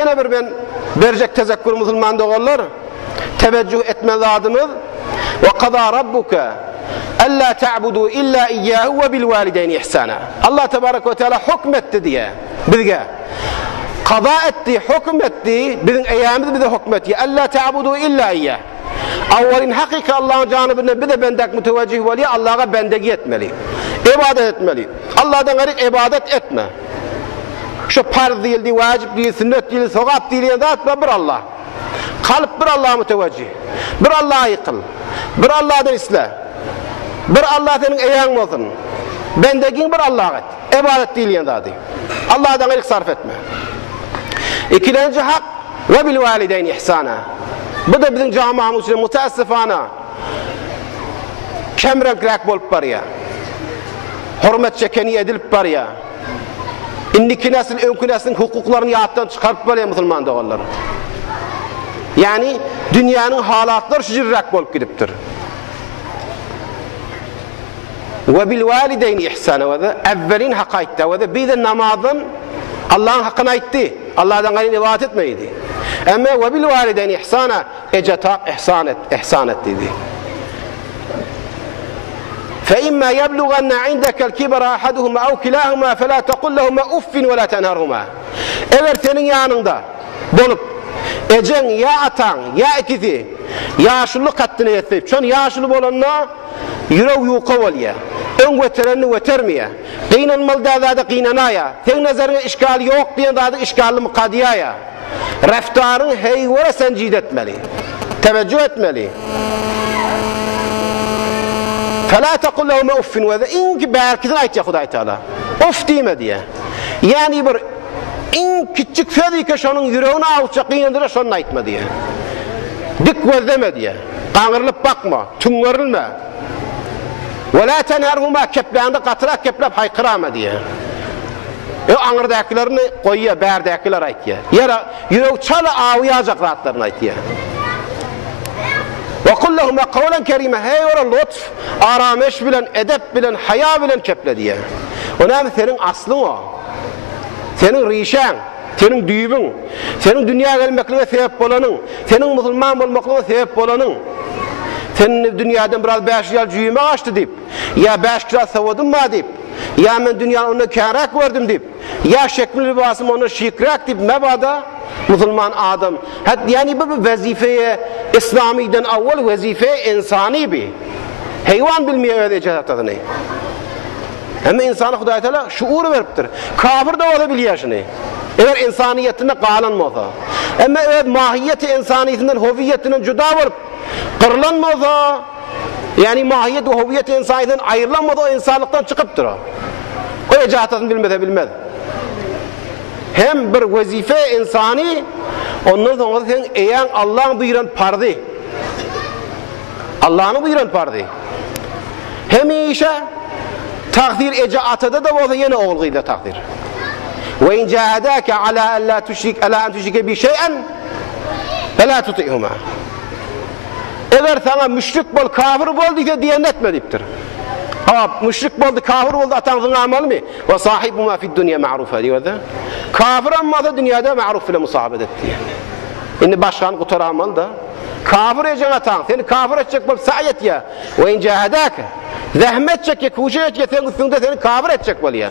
Yine bir ben verecek tezekkür Müslüman doğullar teveccüh etme zadımız ve qada rabbuka alla ta'budu illa iyyahu ve bil valideyni ihsana. Allah tebarek ve teala hükmetti diye bizge qada etti, hükmetti, bizim eyyamız bize hükmetti. Alla ta'budu illa iyyah. Avvalin hakika Allah'ın canibine bir de bendek müteveccih veli Allah'a bendegi etmeli. İbadet etmeli. Allah'tan gayrı ibadet etme. Şu farz değildi, vacip değil, sünnet değil, sokak değil, yanda bir Allah. Kalp bir Allah'a müteveccih. Bir Allah'a yıkıl. Bir Allah'dan isle. Bir Allah senin eyan olsun. Bendegin bir Allah'a et. İbadet değil yanda değil. Allah'tan gayrı sarf etme. İkinci hak ve bil valideyni ihsana. Bu da bizim camiamız için müteessifana kemrenkrek bolup var ya. Hürmet çekeni edilip var ya. İndiki nesil, önkü neslin hukuklarını yahuttan çıkarıp var ya Müslüman doğalları. Yani dünyanın halatları şişirrek bolup gidiptir. Ve bil valideyni ihsana ve de evvelin hak aytti ve de bir de namazın Allah'ın hakkını aytti. Allah'tan gayrı ibadet etmeydi. Ama ve bil valideyni ihsana eceta ihsan et dedi. فإما يبلغن عندك الكبر أحدهما أو كلاهما فلا تقل لهما أف ولا تنهرهما. Eğer senin yanında bulup ecen ya atan ya ikisi yaşlılık hattını yetip çon yaşlı bolanna yürev yuqa valya ön veterenni vetermiye qinanmal da qinanaya sen nazarına işgal yok diye da işgalli muqadiyaya raftarın heyvara sencid etmeli teveccüh etmeli. فلا تقل لهما أف وذا إنك باركتنا أيت يا خدای تعالی أف deme diye. Yani bir in küçük fedike şonun yüreğine alçaqıyındır şonun aytma diye. Dik gözleme diye. Qanırılıp bakma, tüngörülme. Ve la tenherhuma keplanda qatırak keplap haykırama diye. Anırdakilerini koyuya, berdakiler ayt ya. Yara yüreği çalı ağıyacak rahatlarını ayt ya. Ve kullahuma kavlen kerime heyvara lütf, arameş bilen, edep bilen, haya bilen keple diye. Önemli senin aslın o. Senin rişen, senin düğümün, senin dünya gelmekliğine sebep olanın, senin Müslüman olmakliğine sebep olanın, senin dünyadan biraz 5 yıl cüyüme açtı deyip, ya 5 kira savudum ma deyip, ya ben dünyanın onu kârak gördüm deyip, ya şeklini libasım onu şikrak deyip, mebada Müslüman adam. Yani bu vazifeye İslami'den evvel vazife insani bir. Hayvan bilmeye ödeyecek adını. Ama insana Hudayi Teala şuur veriptir. Kafir de olabiliyor şimdi. Eğer insaniyetine qalanmasa. Ama eğer mahiyeti insaniyetinden, huviyetinden cüda verip kırılanmasa, yani mahiyet ve huviyeti insaniyetinden ayrılanmasa o insanlıktan çıkıptır o. O ecahatını bilmez. Hem bir vazife insani, ondan sonra sen eğer Allah'ın buyuran pardı. Allah'ın buyuran pardı. Hem işe takdir ecahatada da olsa yine oğluyla takdir. Ve in cahadaka ala en la tüşrike bi şey'en fe la tuti'huma. Eğer sana müşrik bol, kafir bol diye diyanet etme deyiptir. Müşrik oldu, kafir oldu, atanızın amalı mı? Ve sahibuma fid dünya ma'rufa diyor da. Kafir ama da dünyada ma'ruf ile musabet etti. Şimdi başkan kutar amal da. Kafir edeceksin atan, seni kafir edecek bol sa'yet ya. Ve in cahadaka. Zahmet çek ya, kuşa edecek, senin üstünde seni kafir edecek bol ya.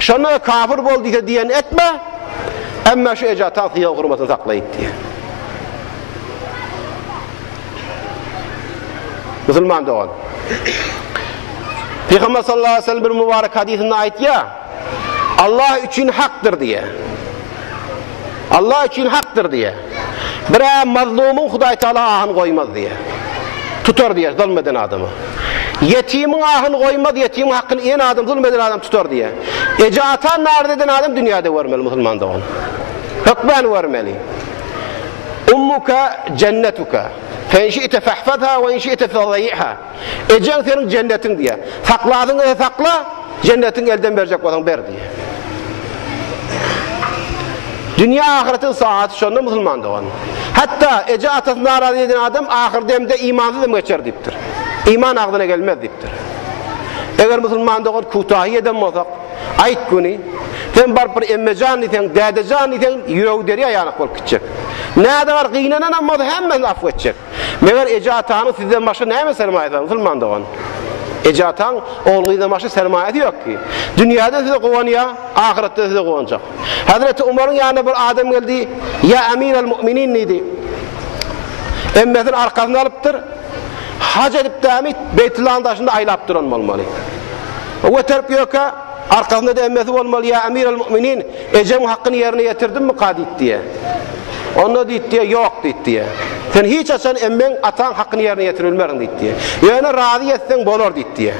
Şuna kafir bol diye diyen etme. Ama şu ecatan siyah hurmatını saklayıp diye. Müslüman da ol. Peygamber sallallahu aleyhi ve sellem bir mübarek hadisinde ait ya, Allah için haktır diye. Allah için haktır diye. Bir mazlumun Hudayi Teala ahını koymaz diye. Tutar diye zulmeden adamı. Yetimin ahını koymaz, yetimin hakkını yiyen adam, zulmeden adam tutar diye. Ecatan nereden adam dünyada vermeli Müslüman da onu. Hükmen vermeli. Ummuka cennetuka. فَاِنْ شِئْتَ فَحْفَذْهَا وَاِنْ شِئْتَ فَضَيِّعْهَا. Ecen senin cennetin diye. Sakladın da sakla, cennetin elden verecek olan ver diye. Dünya ahiretin saati şonda Müslüman da olan. Hatta ece atasını narazı eden adam ahir demde imansız mı geçer deyiptir. İman aklına gelmez deyiptir. Eğer Müslüman da olan kutahi eden olsak, ayet günü, Sen barıp bir emmecan isen, dedecan isen yüreği deri ayanak bolup gitjek. Näde var gıynanan amma da hemmen af etjek. Meger eje atanı sizden başga näme sermaýe musulman dogan. Eje atan oğluydan başga sermaýe yok ki. Dünyada size gowanya, ahirette size gowanjak. Hazreti Umar'ın ýanyna bir adam geldi. Ya Emirel Müminin idi. Emmetin arkasına alıptır. Hac edip dämit Beytullah'ın taşında aylap duran bolmaly. O terp ýöke arkasında da emmeti bolmaly. Ya Emirel Müminin, ejem hakkını yerine getirdin mi qadi diye. Onda diýdi ýok diýdi. Sen hiç açan emmen atan hakkını yerine getirilmerin diýdi. Ýöne razy etsen bolar diýdi.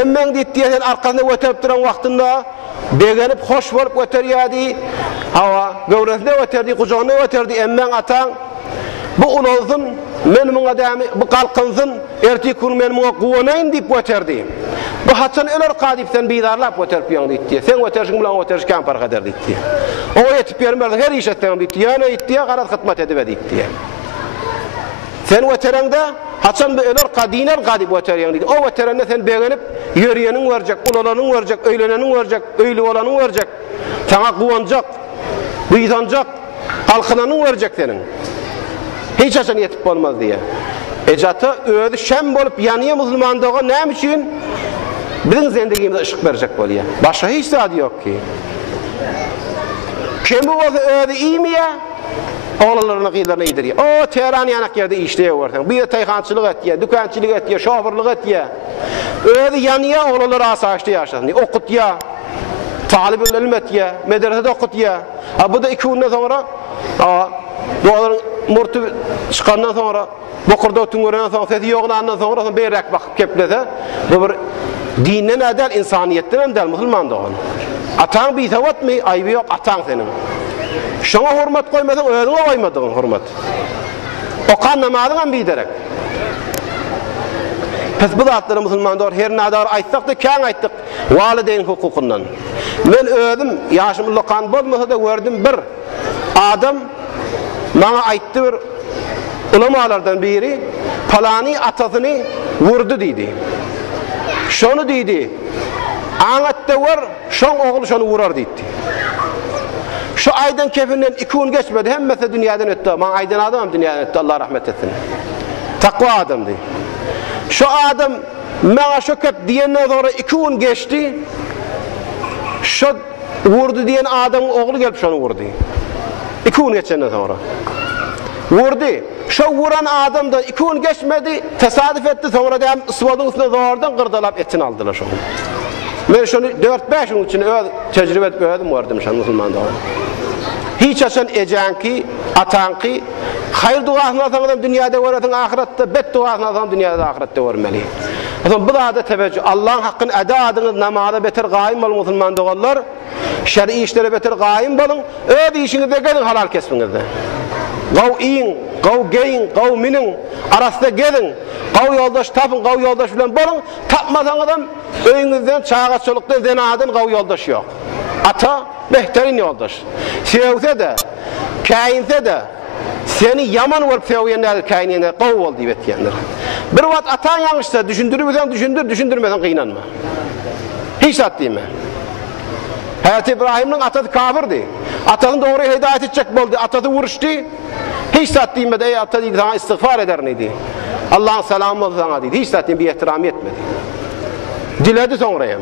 Emmen diýdi sen arkasında öterip duran wagtynda begenip hoş bolup öterýärdi. Hawa gowresine öterdi, kujagyna öterdi emmen atan. Bu ulazın men muňa dämi bu kalkynsın erti kun men muňa gowanayn diýip öterdi. Bu haçan öler qadipsen bidarlap öterip ýaň diýdi. Sen öterşiň bilen öterşken fark eder diýdi. O etip bermedi her iş etdim diýdi. Ýa-ni diýdi garat hyzmat edip diýdi. Sen öterende haçan bu öler qadinar qadip öterýän diýdi. O öterende sen begenip ýörýäniň berjek, ulalanyň berjek, öýleneniň berjek, öýli bolanyň berjek. Saňa gowanjak, byýdanjak, kalkynanyň berjek senin. Hiç açan yetip bolmaz diye. Ejata özü şem bolup ýanyň musulmandyga näme üçin biziň zendegimizde ışık berjek bolýar. Başga hiç zady yok ki. Kim bu özü iymiye? Oğlanlaryny gyýlaryna ýedirýär. O Tehran ýanak ýerde işleýär. Bu ýerde taýhançylyk etýär, dükançylyk etýär, şoförlük etýär. Özü ýanyňa oğlanlar asaşdy ýaşasy, okutýar. Talibül ilm etýär, medresede okutýar. Bu da 2 günden sonra doğaların murtu çıkandan sonra bokurda ötüngörenden sonra sesi yoğunandan sonra beýrek bakıp keplese bu bir dinden edel, insaniyetten edel musulman doğan. Atan bir tawat mı? Ayıbı yok atan senin. Şuna hurmat koymasan özüne koymadığın hurmat. Okan namadyň biderek. Pes bu zatlara musulman doğar her nadar aýtsak da kän aýtdyk walideyn hukukundan. Men özüm ýaşym lokan bolmasa da gördüm bir adam bana aýtdy bir ulamalardan biri palani atasyny vurdu diýdi. Şonu diýdi. Aňatda var, şoň ogly şonu vurar diýdi. Şu aýdan kefinden 2 gün geçmedi, hemmesi dünýäden ötdi. Maň aýdan adam dünýäden ötdi, Allah rahmet etsin. Takwa adamdy. Şu adam maňa şu köp diýenden sonra 2 gün geçdi. Şu vurdu diýen adamyň ogly gelip şonu vurdy. 2 gün geçenden sonra. Vurdu. Şu vuran adam da 2 gün geçmedi, tesadüf etti, sonra da ısvadyň üstüne zordan gırdalap etini aldılar şonu. Men şonu 4-5 gün için tecrübe edip öğrendim gördüm şonu musulmanda. Hiç açan ejanki, atanki, hayır duasını atanadam dünyada göretsin, ahirette, bet duasını atanam dünyada ahirette görmeli. Bu da teveccüh. Allah'ın hakkını eda adınız namazda beter gaim olun musulman doğallar, şer'i işlere beter gaim olun, öyle işinizde gelin halal kesminizde. Gav iyin, gav geyin, gav minin, arasında gelin, gav yoldaş tapın, gav yoldaş bilen bolun, tapmadan adam, öyünüzden, çağa çoluktan, zenadan gav yoldaş yok. Ata, mehterin yoldaş. Sevse de, kayinse de, seni yaman olup sevyenler kaynine gav ol deyip etkenler. Bir vat atan yanlışsa, düşündürürsen düşündür, düşündürmesen kıynanma. Hiç at değil mi? Hazreti İbrahim'in atası kafirdi. Atasını doğruya hidayet edecek boldu. Atası vuruştu. Hiç sattığımda ey ata dedi, sana istiğfar eder neydi? Allah'ın selamı olsun sana dedi. Hiç sattığım bir ihtirami etmedi. Diledi sonraya.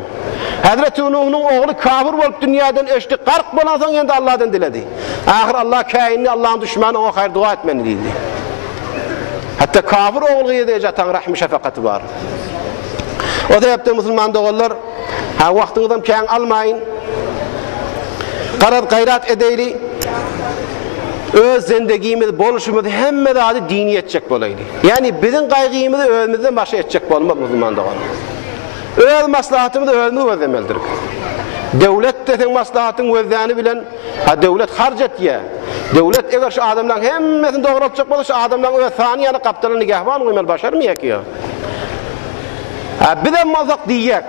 Hazreti Nuh'un oğlu kafir olup dünyadan eşti. 40 bolansan yine de Allah'tan diledi. Ahir Allah kainini, Allah'ın düşmanı o hayır dua etmeni dedi. Hatta kafir oğlu yedi atan rahmi şefakati var. O da yaptı musulman doğullar. Vaktinizden kain almayın. Karar gayrat edeyli. Öz zendegimiz, boluşumuz hemme de adı dini etcek bolaydı. Yani bizim kaygıyımızı özümüzden başa etcek bolmaz musulman doğan. Öz maslahatımızı özümüzü özlemeldir. Devlet desen maslahatın özlerini bilen, devlet harcat ya. Devlet eğer şu adamdan hemmesini doğru olacak bolsa, şu adamdan öz saniyanı kaptanını gehvan koymalı başar mı yakiyor? Bir de mazak diyecek.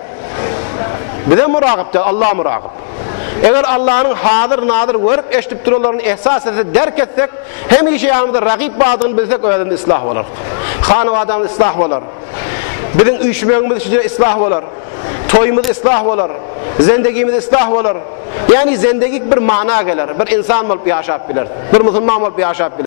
Bir de muraqibdir, Allah muraqib. Eğer Allah'ın hadır nadır görüp eşitip dururlarını ihsas etsek, derk etsek, hem işe yanımızda rakip bağdığını bilsek öyle ıslah olur. Hanım adamın ıslah olur. Bizim üşümeyimiz için ıslah olur. toýumyz islah bolar, zendegimiz islah bolar. Yani zendegik bir mana geler, bir insan bolup ýaşap biler, bir musulman bolup ýaşap biler.